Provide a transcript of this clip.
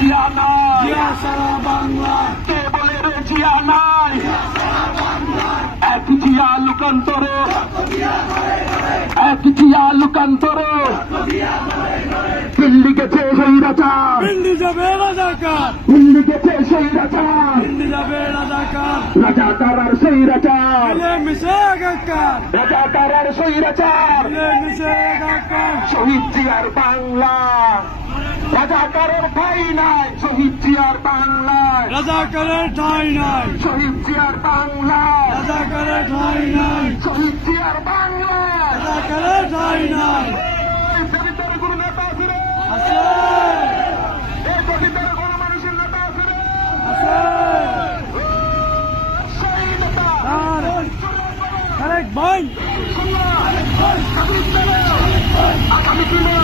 জিয়া নাই, জিয়া সারা বাংলা, কে বলে রে জিয়া নাই, এক জিয়া লোকান্তরে, এক জিয়া লোকান্তরে, দিল্লি গেছে স্বৈরাচার, দিল্লি যাবে রাজাকার, দিল্লি গেছে স্বৈরাচার, দিল্লি যাবে রাজাকার, রাজাকার আর স্বৈরাচার, মিলেমিশে একাকার, রাজাকার আর স্বৈরাচার, মিলেমিশে একাকার, শহীদ জিয়ার বাংলা, রাজাকারের ঠাই নাই, শহীদ জিয়ার বাংলায়, রাজাকারের ঠাঁই নাই, শহীদ জিয়ার বাংলায়, রাজাকারের ঠাঁই নাই, শহীদ জিয়ার বাংলায়, রাজাকারের ঠাঁই নাই। এই দলিতের কোনো নেতা আছে রে? আছে এই দলিতের কোনো মানুষের নেতা আছে রে? আছে সেই নেতা আর আরেক ভাই আগামী দিনে